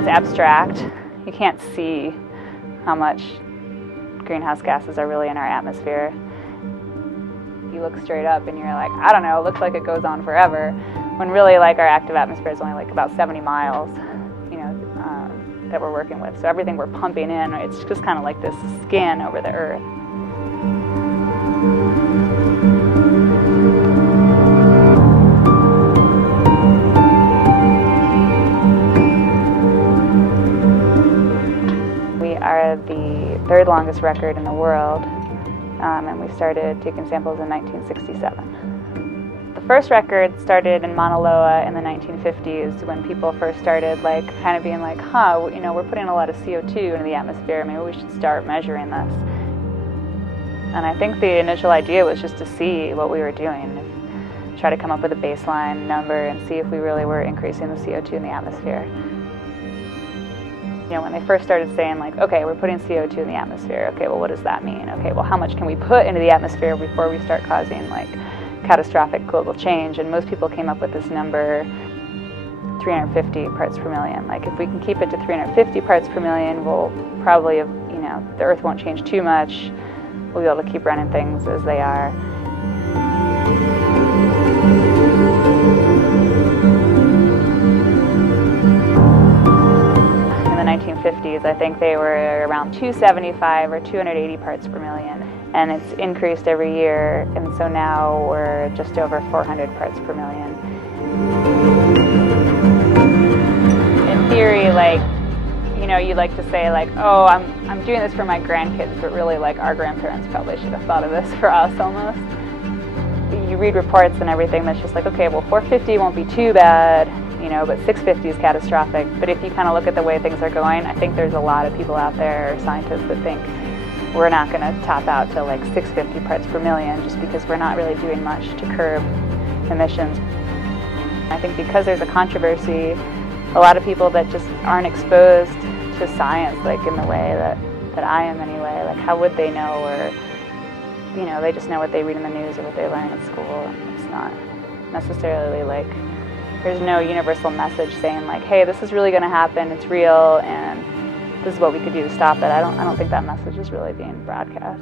It's abstract. You can't see how much greenhouse gases are really in our atmosphere. You look straight up and you're like, I don't know, it looks like it goes on forever, when really like our active atmosphere is only like about 70 miles, that we're working with. So everything we're pumping in, it's just kind of like this skin over the earth. We are the third longest record in the world, and we started taking samples in 1967. The first record started in Mauna Loa in the 1950s, when people first started like kind of being like, we're putting a lot of CO2 into the atmosphere, maybe we should start measuring this. And I think the initial idea was just to see what we were doing, try to come up with a baseline number and see if we really were increasing the CO2 in the atmosphere. When they first started saying like, okay, we're putting CO2 in the atmosphere, okay, well what does that mean? Okay, well how much can we put into the atmosphere before we start causing like catastrophic global change? And most people came up with this number, 350 parts per million. Like if we can keep it to 350 parts per million, we'll probably, the Earth won't change too much. We'll be able to keep running things as they are. In the 1950s, I think they were around 275 or 280 parts per million. And it's increased every year, and so now we're just over 400 parts per million. In theory, like, you'd like to say like, oh, I'm doing this for my grandkids, but really like our grandparents probably should have thought of this for us almost. You read reports and everything that's just like, okay, well 450 won't be too bad, but 650 is catastrophic. But if you kind of look at the way things are going, I think there's a lot of people out there, scientists, that think we're not going to top out to like 650 parts per million just because we're not really doing much to curb emissions. I think because there's a controversy, a lot of people that just aren't exposed to science like in the way that I am anyway, like how would they know? Or they just know what they read in the news or what they learn at school. It's not necessarily like, there's no universal message saying like, hey, this is really going to happen, it's real, and this is what we could do to stop it. I don't think that message is really being broadcast.